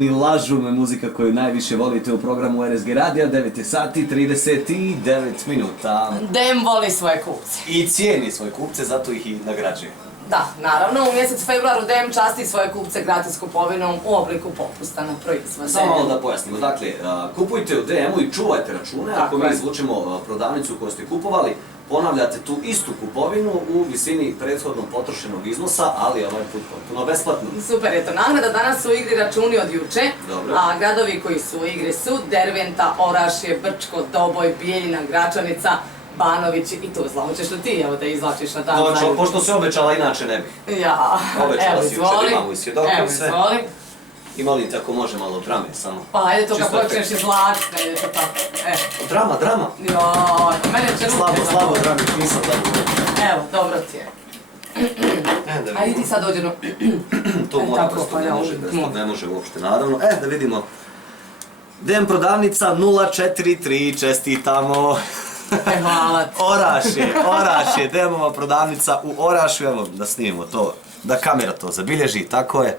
I lažu me muzika koju najviše volite u programu RSG Radija, 9 sati 39 minuta. Dem voli svoje kupce. I cijeni svoje kupce, zato ih i nagrađuje. Da, naravno, u mjesecu februaru Dem časti svoje kupce gratis kupovinom u obliku popusta na proizvode. Samo malo da pojasnimo, dakle, kupujte u DM-u i čuvajte račune, ako mi izvučemo prodavnicu koju ste kupovali, ponavljate tu istu kupovinu u visini prethodno potrošenog iznosa, ali ovaj put potpuno besplatno. Super je to nagrada, danas su u igri računi od juče, Dobro. a gradovi koji su u igri su Derventa, Orašje, Brčko, Doboj, Bijeljina, Gračanica, Banović i Tuzla. Hoćeš li ti evo da izvlačiš na dan zajednicu? Pošto se obećala, inače ne bih. Ja, Obećala evo si jučer, izvoli. imamo i svjedoke Evo i sve. izvoli. I molim te ako može malo od drame, samo. Pa ajde to kad Čisto počneš efekt. izvlačiti, ajde to tako. Drama. Joj, mene će ruke Slabo drame, nisam da. Evo, dobro ti je. Ajde ti sad dođe no... To mora tako, prosto, pa ne ja može, uvijek. ne može uopšte, naravno. Da vidimo. DM prodavnica 043, čestitamo. Hvala ti. Orašje, DM-ova prodavnica u Orašju, evo da snimimo to, da kamera to zabilježi, tako je.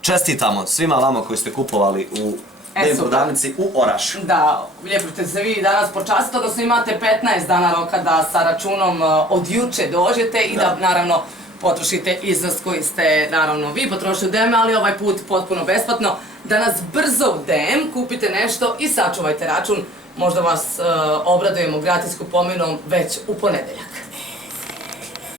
Čestitamo svima vama koji ste kupovali u DM prodavnici u Orašju. Da, lijepo ćete se vi danas počastiti, odnosno imate 15 dana roka da sa računom od juče dođete i da naravno potrošite iznos koji ste naravno vi potrošili u DM, ali ovaj put potpuno besplatno. Da nas brzo u DM kupite nešto i sačuvajte račun, možda vas obradujemo gratis kupovinom već u ponedjeljak.